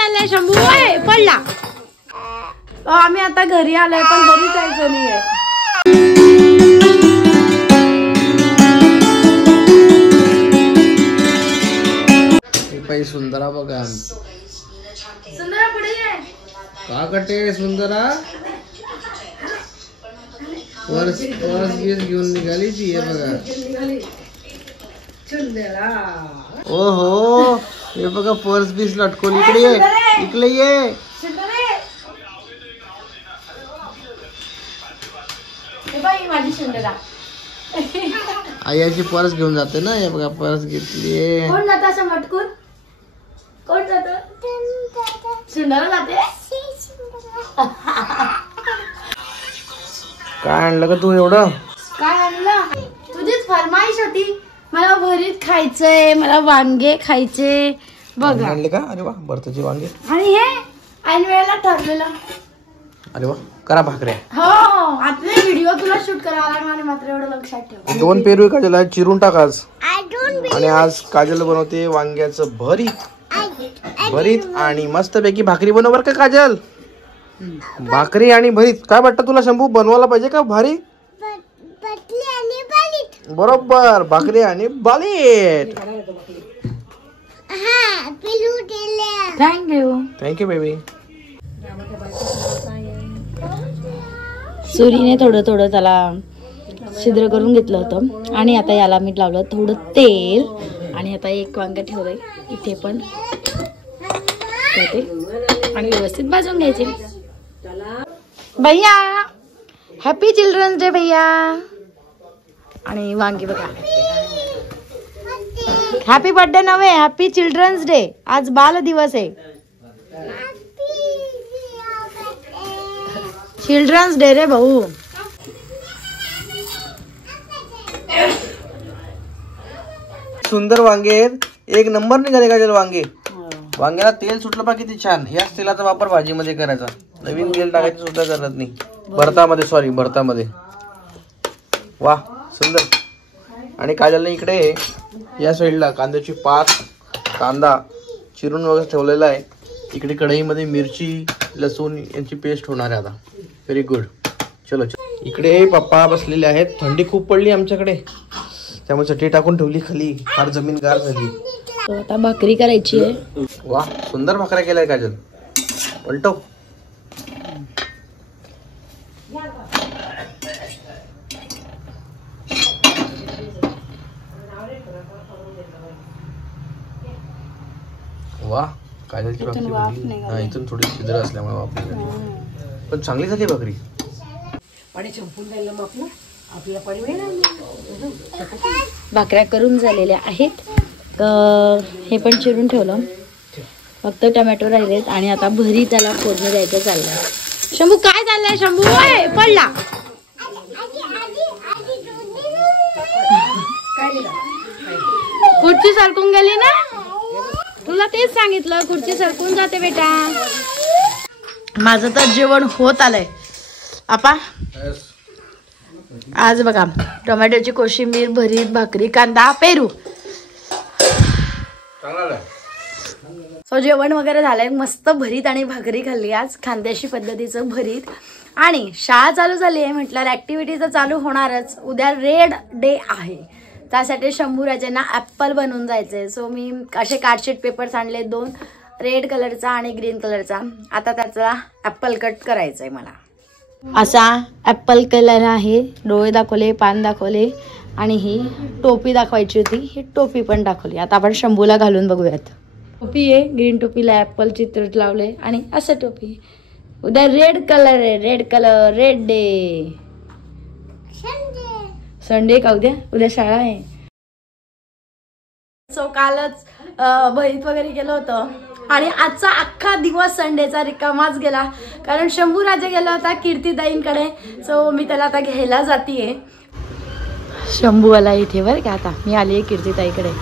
चाललंय शंभू? ओय पडला. आम्ही आता घरी आलोय पण घरी जायचं नाहीये. बाई सुंदरा बघा. सुंदरा पुढे ये. का कटे सुंदरा? पर्स बीस घेऊन निघाली ती. हे बघा. ओहो हे बघा पर्स बीस लटकवली. इकडे ये, इकडे ये. माझी सुंदरा आईची पर्स घेऊन जाते ना. हे बघा पर्स घेतली. कोण जात असं मटकून? कोण जात? सुंदरा जाते. काय आणलं का तू एवढं? काय आणलं? तुझीच फरमाईश होती. मला भरीत खायचंय, मला वांगे खायचे. बघा आणले का? अरे वा भरताचे वांगे. आणि हे ऐन वेळेला ठरलेलं. अरे वा करा भाकऱ्या. हो आता व्हिडिओ तुला शूट करावा लागणार मात्र एवढं लक्षात ठेव. 2 पेरू काजल चिरून टाक आज. आणि आज काजल बनवते वांग्याचं भरीत. भरीत आणि मस्त पैकी भाकरी बनव बर का काजल. भाकरी आणि भरीत. काय वाटतं तुला शंभू बनवायला पाहिजे का भारी? बरोबर भाकरी आणि बालीट. थँक्यू. Thank you baby. सुरीने थोडं थोडं त्याला छिद्र करून घेतलं होतं आणि आता याला मीठ लावलं, थोडं तेल आणि आता एक वांग ठेवलंय इथे पण आणि व्यवस्थित भाजून घ्यायचे. भैया हॅपी चिल्ड्रन्स डे भैया. आणि वांगी बघा. हॅपी बर्थडे नव्हे, हॅपी चिल्ड्रन्स डे. आज बाल दिवस आहे. चिल्ड्रन्स डे रे भाऊ. सुंदर वांगे एक नंबर निघाले काजल वांगे. वांग्याला तेल सुटलं पा किती छान. याच तेलाचा वापर भाजीमध्ये करायचा. नवीन तेल टाकायचं सुद्धा करत नाही. भरतामध्ये सॉरी भरतामध्ये. वा सुंदर. आणि काजलने इकडे या साईडला कांद्याची पात कांदा चिरून वगैरे ठेवलेला आहे. इकडे कढईमध्ये मिरची लसूण यांची पेस्ट होणार आहे आता. Very good. चलो इकडे पप्पा बसलेले आहेत. थंडी खूप पडली आमच्याकडे त्यामुळे चटई टाकून ठेवली खाली. फार जमीन गार झाली. आता भाकरी करायची आहे. वा सुंदर भाकऱ्या केलाय काजल. पलटो. वा काजलची भाकरी इथून थोडी छिद्र असल्यामुळे वापरली पण चांगली झाली भाकरी. भाकऱ्या करून झालेल्या आहेत. हे पण चिरून ठेवलं. फक्त टमॅटो राहिलेत आणि आता भरी त्याला फोडणी द्यायचं चाललंय. शंभू काय चाललंय शंभू? ओय पडला. खुर्ची सरकून गेली ना. तुला तेच सांगितलं खुर्ची सरकून जाते बेटा. माझं तर जेवण होत आलंय. आपा आज बघा टोमॅटोची कोशिंबीर भरीत भाकरी कांदा पेरू. सो जेवण वगैरे झालंय. मस्त भरीत आणि भाकरी खाल्ली आज. खानदेशी पद्धतीचं भरीत. आणि शाळा चालू झाली आहे म्हटल्यावर ऍक्टिव्हिटी तर चालू होणारच. उद्या रेड डे आहे त्यासाठी शंभू राजांना ऍपल बनवून जायचंय. सो मी असे कार्डशीट पेपर्स आणले 2 रेड कलरचा आणि ग्रीन कलरचा. आता त्याचा ऍपल कट करायचंय मला. असा ऍपल कलर आहे. डोळे दाखवले, पान दाखवले आणि ही टोपी दाखवायची होती. ही टोपी पण दाखवली. आता आपण शंभूला घालून बघूयात. टोपी आहे. ग्रीन टोपीला ऍपल चित्र लावले आणि असं टोपी. उद्या रेड कलर आहे. Red colour red day. Sunday का उद्या? उद्या शाळा आहे. सो कालच भरीत वगैरे केलं होतं आणि आजचा अख्खा दिवस संडेचा रिकामाच गेला कारण शंभू राजा गेला होता कीर्तीताईंकडे. सो मी त्याला आता घ्यायला जातीये. शंभू आला इथे बरं का. आता मी आली आहे कीर्तीताईकडे.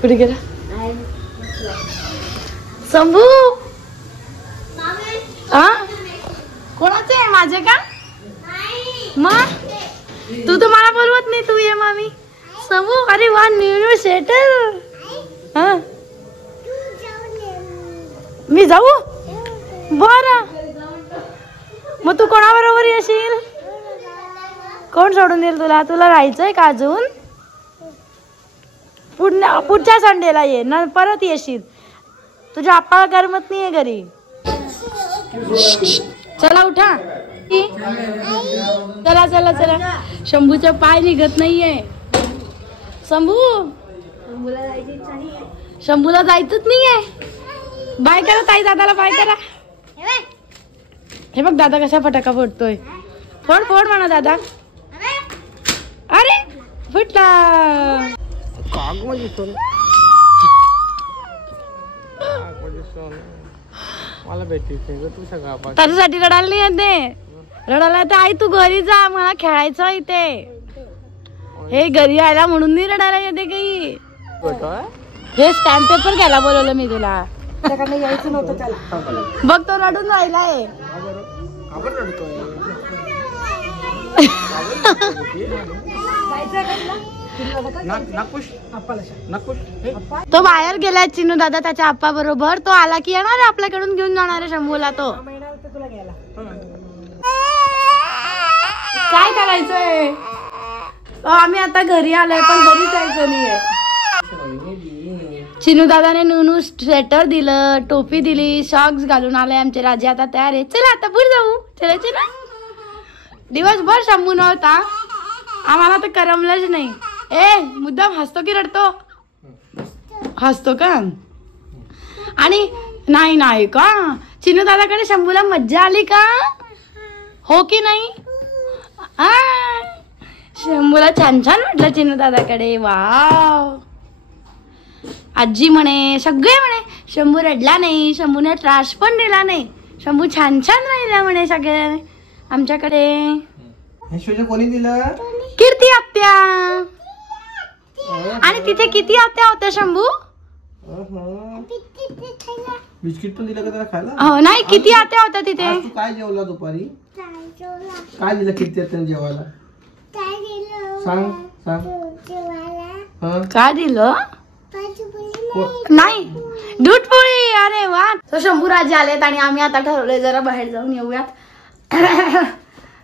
कुठे गेला शंभू? हा कोणाचे आहे? माझे का? मग तू तर मला बोलवत नाही. तू ये मामी. शंभू अरे वा न्यू स्वेटर. हा मी जाऊ बरं. मग तू कोणाबरोबर येशील? कोण सोडून देईल तुला? तुला राहायचंय का अजून? पुढच्या संडेला ये ना, परत येशील. तुझ्या आप्पाला करमत नाहीये घरी. चला उठा. चला चला चला. शंभूचा पाय निघत नाहीये. शंभूला जायचंच नाहीये. बाय करा ताई, दादाला बाय करा. हे बघ दादा कसा फटाका फोडतोय. फोड फोड म्हणा दादा. अरे फुटला. मला भेटायचं तू सगळं त्याच्यासाठी रडायला नाही येते. रडायला तर आई तू घरी जा, मला खेळायचं इथे. हे घरी आला म्हणून नाही रडायला येते काही. हे स्टॅम्प पेपर घ्यायला बोलवलं मी तुला. यायचं नव्हतं त्याला. बघ तो रडून राहिलाय. तो बाहेर गेलाय चिनू दादा त्याच्या आप्पा बरोबर. तो आला की येणार आहे आपल्याकडून घेऊन जाणार आहे शंभूला. तो काय करायचंय? आम्ही आता घरी आलोय पण घरी जायचं नाहीये. चिनू दादाने नूनू स्वेटर दिलं, टोपी दिली, सॉक्स घालून आलाय आमचे राजे. आता तयार आहे. चला आता पुढे जाऊ. चलायचे ना. दिवसभर शंभू नव्हता, आम्हाला तर करमलंच नाही. ए मुद्दाम हसतो की रडतो? हसतो का? आणि नाही नाही का चिनू दादाकडे शंभूला मज्जा आली का? हो की नाही? शंभूला छान छान म्हटलं चिनू दादाकडे. वाव. आजी म्हणे, सगळे म्हणे शंभू रडला नाही, शंभूने त्रास पण दिला नाही, शंभू छान छान राहिला म्हणे सगळे आमच्याकडे. कोणी दिलं? कीर्ती आत्या. आणि तिथे किती आत्या होत्या शंभू? बिस्किट पण दिलं का त्याला खायला? हो नाही, किती आत्या होत्या तिथे? तू काय जेवला दुपारी? काय दिलं किती आत्याने जेवायला? सांग सांग. काय दिलं? नाही दूध पोळी. अरे वा. तो शंभू राजे आलेत आणि आम्ही आता ठरवलंय जरा बाहेर जाऊन येऊयात.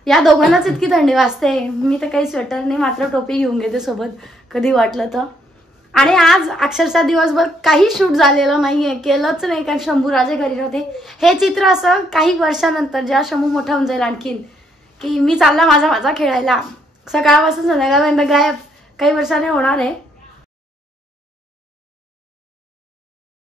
या दोघांनाच इतकी थंडी वाजते. मी तर काही स्वेटर नाही, मात्र टोपी घेऊन घेते सोबत कधी वाटलं तर. आणि आज अक्षरशः दिवसभर काही शूट झालेलं नाहीये, केलंच नाही कारण शंभू राजे घरी होते. हे चित्र असं काही वर्षानंतर जेव्हा शंभू मोठा होऊन जाईल आणखीन, की मी चालला माझा खेळायला, सकाळपासून संध्याकाळपर्यंत गायब, काही वर्षाने होणार आहे.